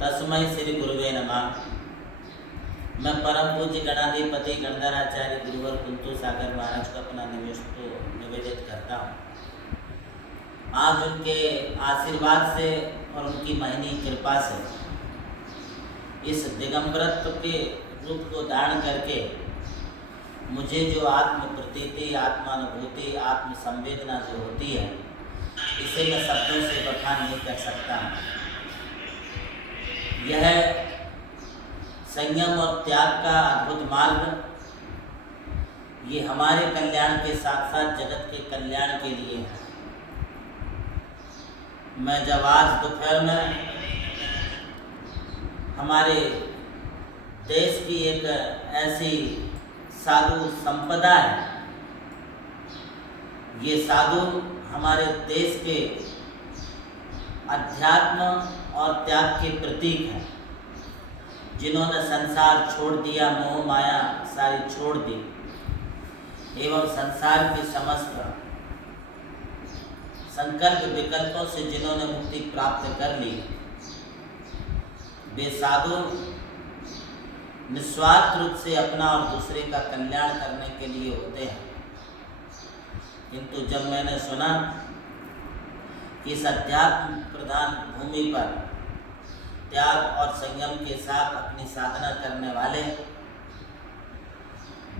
तस्मै श्री गुरुवे नमः। मैं परम पूज्य गणाधिपति गणधराचार्य गुरुवर कुंतु सागर महाराज को अपना निवेदित करता हूँ। आज उनके आशीर्वाद से और उनकी महनी कृपा से इस दिगंबरत्व के रूप को धारण करके मुझे जो आत्म प्रतीति, आत्मानुभूति, आत्म संवेदना जो होती है, इसे मैं शब्दों से बखान नहीं कर सकता। यह संयम और त्याग का अद्भुत मार्ग, ये हमारे कल्याण के साथ साथ जगत के कल्याण के लिए है। मैं जब आज दोपहर में हमारे देश की एक ऐसी साधु संपदा है, ये साधु हमारे देश के अध्यात्म और त्याग के प्रतीक हैं, जिन्होंने संसार छोड़ दिया, मोह माया सारी छोड़ दी एवं संसार की समस्त संकल्प विकल्पों से जिन्होंने मुक्ति प्राप्त कर ली। वे साधु निस्वार्थ रूप से अपना और दूसरे का कल्याण करने के लिए होते हैं। किंतु जब मैंने सुना कि इस अध्यात्म प्रधान भूमि पर त्याग और संयम के साथ अपनी साधना करने वाले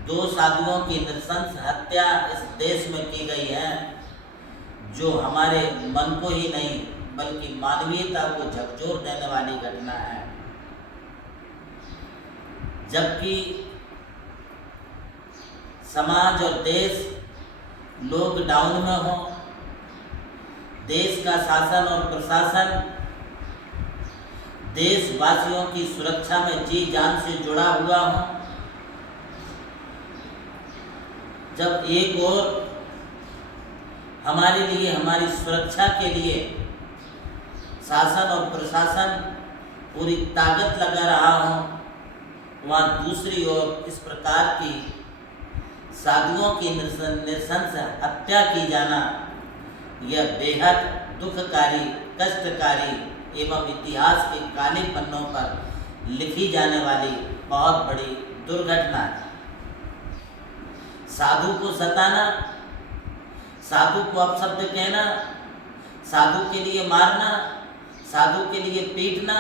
दो साधुओं की नृशंस हत्या इस देश में की गई है, जो हमारे मन को ही नहीं बल्कि मानवीयता को झकझोर देने वाली घटना है। जबकि समाज और देश लॉकडाउन में हो, देश का शासन और प्रशासन देशवासियों की सुरक्षा में जी जान से जुड़ा हुआ हो, जब एक और हमारे लिए, हमारी सुरक्षा के लिए शासन और प्रशासन पूरी ताकत लगा रहा हो, वहाँ दूसरी ओर इस प्रकार की साधुओं की नृशंस हत्या की जाना, यह बेहद दुखकारी, कष्टकारी एवं इतिहास के काले पन्नों पर लिखी जाने वाली बहुत बड़ी दुर्घटना है। साधु को सताना, साधु को अपशब्द कहना, साधु के लिए मारना, साधु के लिए पीटना,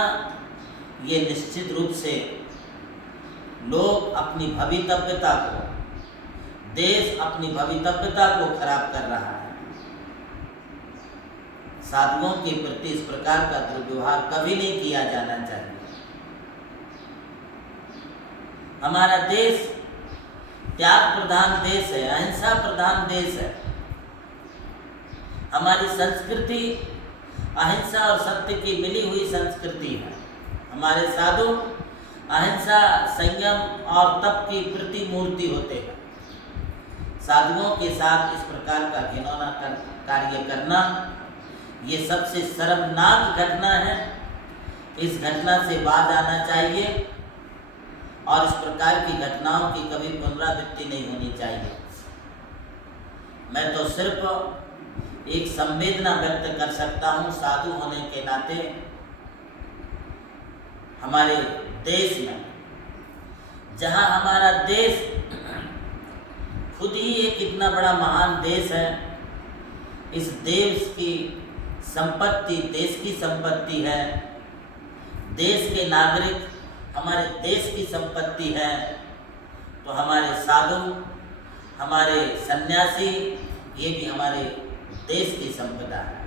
ये निश्चित रूप से लोग अपनी भवितव्यता को, देश अपनी भवितव्यता को खराब कर रहा है। साधुओं के प्रति इस प्रकार का दुर्व्यवहार कभी नहीं किया जाना चाहिए। हमारा देश त्याग प्रधान देश है, अहिंसा प्रधान देश है। हमारी संस्कृति अहिंसा और सत्य की मिली हुई संस्कृति है। हमारे साधु अहिंसा, संयम और तप की प्रतिमूर्ति होते हैं। साधुओं के साथ इस प्रकार का घिनौना कार्य करना, ये सबसे शर्मनाक घटना है। इस घटना से बाज आना चाहिए और इस प्रकार की घटनाओं की कभी पुनरावृत्ति नहीं होनी चाहिए। मैं तो सिर्फ एक संवेदना व्यक्त कर सकता हूँ साधु होने के नाते। हमारे देश में, जहाँ हमारा देश खुद ही एक इतना बड़ा महान देश है, इस देश की संपत्ति देश की संपत्ति है, देश के नागरिक हमारे देश की संपत्ति है, तो हमारे साधु, हमारे सन्यासी, ये भी हमारे देश की संपदा है।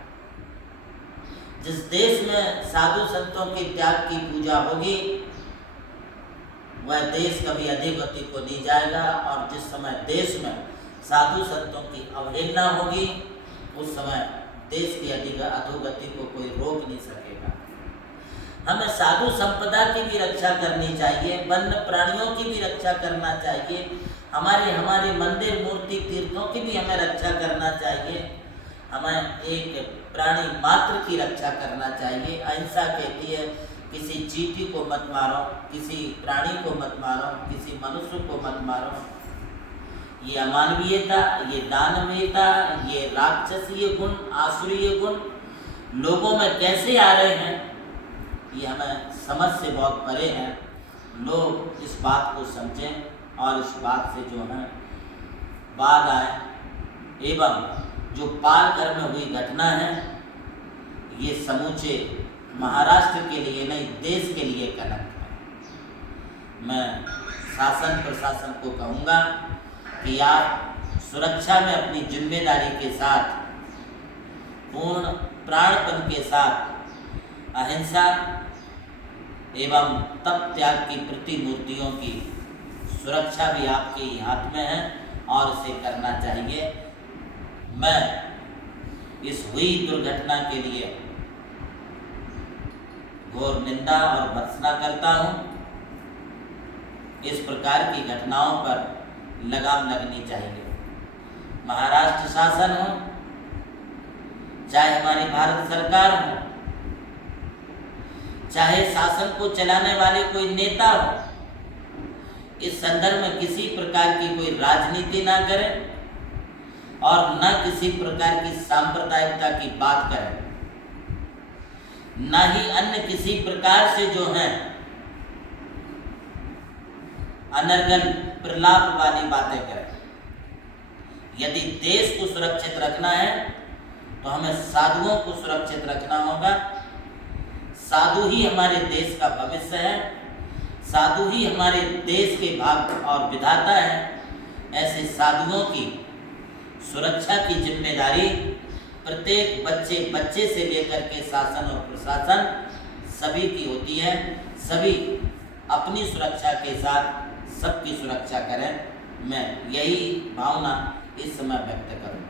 जिस देश में साधु संतों के त्याग की पूजा होगी, वह देश कभी अधोगति को नहीं जाएगा, और जिस समय देश में साधु संतों की अवहेलना होगी, उस समय देश की अधोगति को कोई रोक नहीं सकेगा। हमें साधु संपदा की भी रक्षा करनी चाहिए, वन्य प्राणियों की भी रक्षा करना चाहिए, हमारे मंदिर, मूर्ति, तीर्थों की भी हमें रक्षा करना चाहिए। हमें एक प्राणी मात्र की रक्षा करना चाहिए। अहिंसा कहती है किसी चींटी को मत मारो, किसी प्राणी को मत मारो, किसी मनुष्य को मत मारो। ये अमानवीयता, ये दानवीयता, ये राक्षसीय गुण, आसुरीय गुण, लोगों में कैसे आ रहे हैं, ये हमें समझ से बहुत परे हैं। लोग इस बात को समझें और इस बात से जो है बात आए। एवं जो पालघर में हुई घटना है, ये समूचे महाराष्ट्र के लिए नहीं, देश के लिए कलंक है। मैं शासन प्रशासन को कहूँगा कि आप सुरक्षा में अपनी जिम्मेदारी के साथ, पूर्ण प्राणपण के साथ अहिंसा एवं तप त्याग की प्रतिमूर्तियों की सुरक्षा भी आपके ही हाथ में है और इसे करना चाहिए। मैं इस हुई दुर्घटना के लिए घोर निंदा और भर्त्सना करता हूँ। इस प्रकार की घटनाओं पर लगाम लगनी चाहिए। महाराष्ट्र शासन हो, चाहे हमारी भारत सरकार हो, चाहे शासन को चलाने वाले कोई नेता हो, इस संदर्भ में किसी प्रकार की कोई राजनीति ना करें और न किसी प्रकार की सांप्रदायिकता की बात करें, न ही अन्य किसी प्रकार से जो है अनर्गल प्रलाप वाली बातें करें। यदि देश को सुरक्षित रखना है तो हमें साधुओं को सुरक्षित रखना होगा। साधु ही हमारे देश का भविष्य है, साधु ही हमारे देश के भाग्य और विधाता है। ऐसे साधुओं की सुरक्षा की जिम्मेदारी प्रत्येक बच्चे से लेकर के शासन और प्रशासन सभी की होती है। सभी अपनी सुरक्षा के साथ सबकी सुरक्षा करें। मैं यही भावना इस समय व्यक्त करूँ।